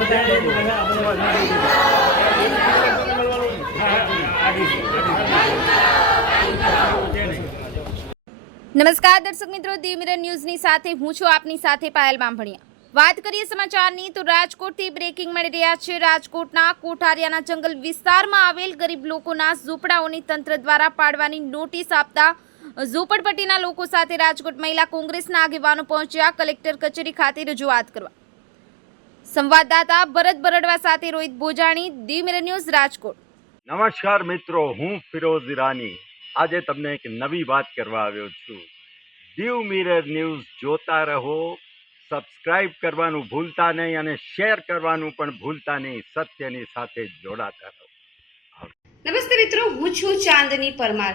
નમસ્કાર દર્શક મિત્રો, દી ન્યૂઝની સાથે હું છું આપની સાથે પાયલ બાંભણિયા વાત કરીએ સમાચારની તો રાજકોટથી બ્રેકિંગ મળી રહ્યા છે. રાજકોટના કોઠારિયાના જંગલ વિસ્તારમાં આવેલ ગરીબ લોકોના ઝૂંપડાઓની તંત્ર દ્વારા પાડવાની નોટિસ આપતા ઝૂંપડપટ્ટીના લોકો સાથે રાજકોટ મહિલા કોંગ્રેસના આગેવાનો પહોંચ્યા. કલેક્ટર કચેરી ખાતે રજૂઆત કરવા. સંવાદદાતા ભરત બરડવા સાથે રોહિત બોજાણી દી મિરર ન્યૂઝ રાજકોટ. નમસ્કાર મિત્રો હું ફિરોઝ ઈરાની. આજે તમને એક નવી વાત કરવા આવ્યો છું. દીવ મિરર ન્યૂઝ જોતા રહો સબસ્ક્રાઇબ કરવાનું ભૂલતા નહીં અને શેર કરવાનું પણ ભૂલતા નહીં સત્યની સાથે જોડાતા રહો. નમસ્તે મિત્રો હું છું ચાંદની પરમાર.